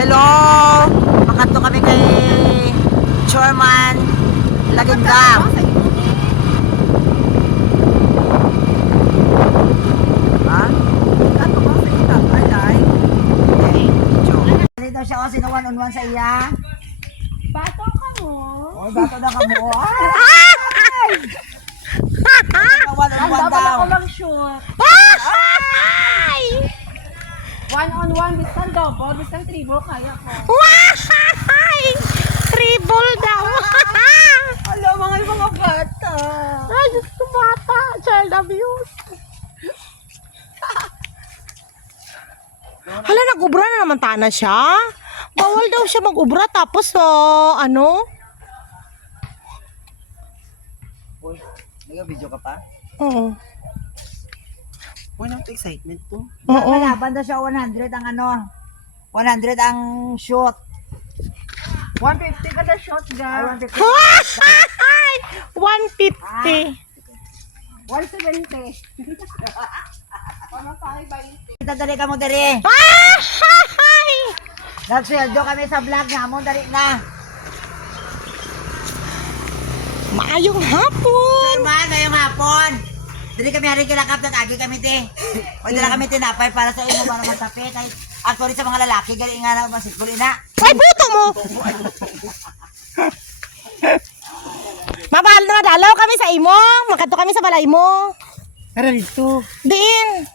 Hello! Makanto kami kay Chairman Lagindang. Ha? Dito siya o sino one-on-one sa iya? Bato ka mo. Oh, bato na ka mo. Ay! Ang One-on-one double daw. ako lang shoot. One-on-one, bisang double, bisang triple, kaya ko. Triple daw. Hello mga bata. Ay, gusto bata. Child abuse. Hala, nag-ubra na naman tana siya. Bawal daw siya mag-ubra tapos ano? Uy, nag-video ka pa? Oo. Uy, excitement to. Oo. Kalaban daw siya 100 ang ano. 100 ang shoot. 150 ka na shot, ga. 150. 150. 170. Ano sa akin, 20? Dali ka mo dali. Nagsweldo kami sa vlog nga mo dali na. Maayong hapon. Chairman, ngayong hapon. Dali kami hari kilakap ng agi kami te. Pwede na kami tinapay para sa imo para matapit. Actually sa mga lalaki gali nga na masikuli na. Ay, buto mo. Mabahal na dalaw kami sa imo. Makato kami sa balay mo. Tara dito. Din.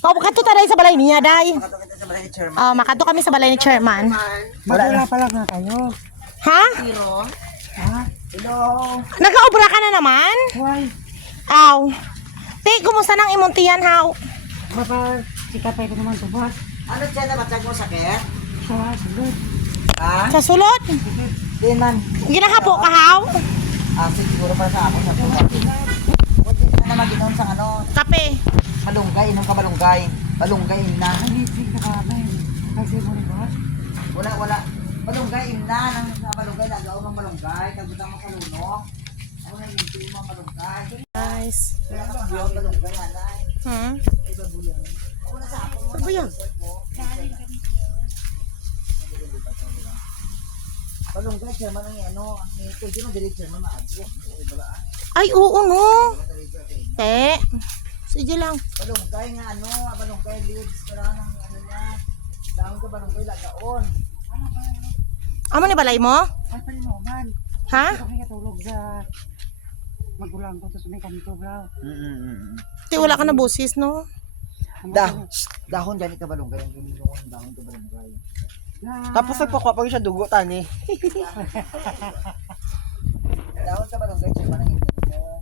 O, makato tayo sa balay niya, day. Makato kita sa balay ni Chairman. Makato kami sa balay ni Chairman. Wala pa lang na kayo. Ha? Hello. Nag-aobra ka na naman? Why? Aw. Te, kumusta nang imuntiyan, haw? Baka sika pa ito naman tubas. Ano siya na matag mo sakit? Sulod. Ha? Sa sulod? Din man. Ginahapo ka, haw? Siguro para sa ako sa tubas. Buti na mag-inom sa ano. Kape. Malunggay, inom ka malunggay. Malunggay, na. Wala. Malunggay, na. Nang malunggay, nagaw ng malunggay. Kagutan mo sa lunok. Ano na yung hindi mo malunggay? Nice. Malunggay, anay. Ano ba yan? Malunggay, chairman ang ano. Pwede mo dili chairman maadyo. Ay, oo, no. Te. Sige lang. Malunggay nga ano. Malunggay leaves. Kailangan ng ano niya. Dahon ka malunggay, lagaon. Amo ni balay mo? Ay, palinoman. Ha? Kami katulog sa magulang ko, tapos may kanito, bro. Te, wala ka na busis, no? Dahon gani ka malunggay. Ang gininon, dahon ka malunggay. Tapos nagpakuha pa siya dugo, tani. Dahon ka malunggay, chairman ang ito mo.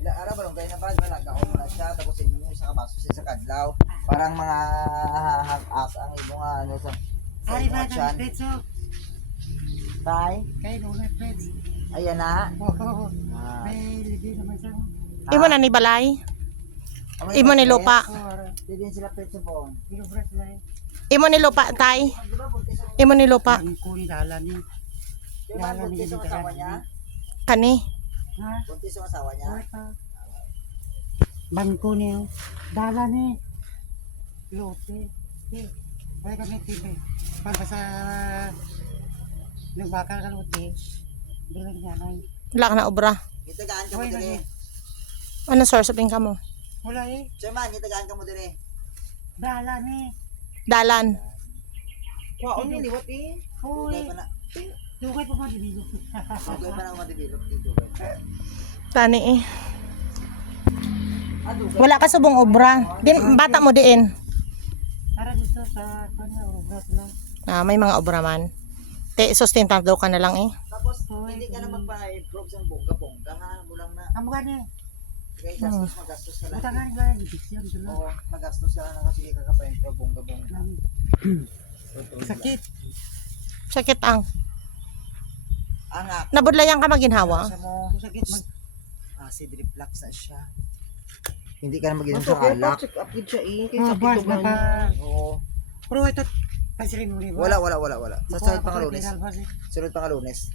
Ilang araw malunggay na ba? Lagaon mo na siya. Tapos inyo mo sa kabaso siya sa kadlaw. Parang mga hang-as ang imo nga ano sa Ari ba tiyan. ng pretso? Tay, Kaya nung may pretso. ayan na. Oo. Ah, May libi naman siya. Imo na ni balay. Imo ni lupa. Hindi din sila pretso po. Pinubret na eh. Imo ni lupa, tay. Imo ni lupa. Ang kuni dalan niya. Di ba buntis ang asawa niya? Kani. Ha? Buntis ang asawa niya? Bangko niya. Dalan eh. Lote. Eh. Kaya kami tiba. Para sa nagbakal ka lote. Bilang niya na. Wala ka na obra. Itagaan ka mo Hoy, dire. Ano source of income mo? Wala eh. Chairman, itagaan ka mo dire. Dalan eh. Dalan. Wow, ni liwat eh. Hoy. Dugay pa na. Dugay pa ba dibilo? Dugay pa na ako madibilog dito. Tani eh. Dugay. Wala ka subong obra. Din bata mo diin. Para dito sa kanya, ubrat lang. May mga obra man. Te, sustentado ka na lang eh. Tapos, hindi ka na magpa-improve sa bongga-bongga ha. Mulang na. Amo gani. Kaya gastos, magastos ka lang. Utangan ba yung diksyon dito? Oo, magastos ka lang kasi ka pa-improve bongga-bongga. Sakit. Sakit ang. Ang ako. Nabudlayan ka maginhawa. Sa mo, Sakit mag acid reflux na siya. Hindi ka na mag-inom sa alak. check up siya eh. Bas na pa. Oo. Pero ito pansirin mo rin ba? Wala. Sa sunod pang Lunes. Sunod pang Lunes.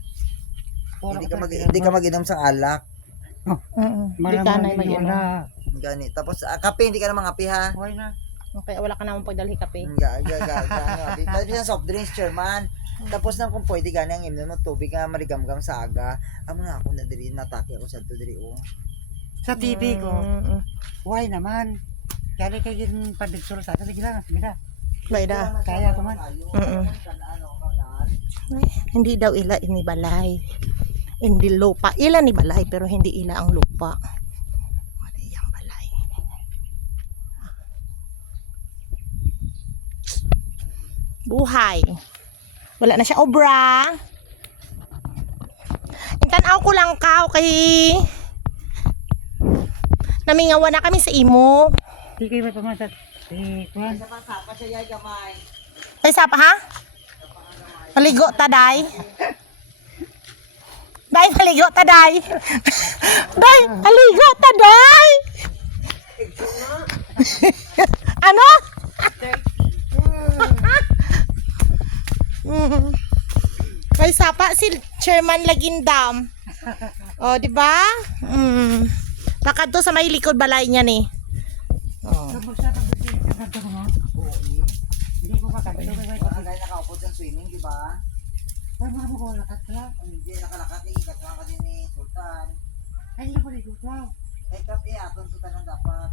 Hindi ka mag-inom sa alak. Hindi ka na mag-inom. Gani. Tapos kape, hindi ka na mangapi ha. Huwag na. Okay, wala ka namang pagdalhi kape. Tapos yung soft drinks, chairman. Tapos nang kung pwede gani ang imnon mo tubig nga marigamgam sa aga. Amo na ako na diri natake ako sa to diri oh. Sa TV ko, Mm. why naman? Kaya kayo yung pandigsuro sa atin, sige lang, Bayda. Kaya ko man. Mm. Ay, hindi daw ila ini balay. Hindi lupa. Ila ni balay pero hindi ila ang lupa. Ano yung balay? Buhay. Wala na siya obra. Intanaw ko lang ka kay namingawa na kami sa imo. Hindi kayo may pamatat. Kwan. Sa pansapa siya yay gamay. Ay sapa ha? Maligo ta day. Day maligo ta day. Day maligo ta day. Ano? May sapa si Chairman Lagindam. Oh, di ba? Lakad to sa may likod balay niya ni. Oh. Tapos siya, hindi ko makakita. Ang gaya nakaupo sa swimming, di ba? Ay, mga mo ko lakat ka. Hindi nakalakat ni katwa ka din ni Sultan. Ay, hindi ko rin Eh kape aton sultan ang dapat.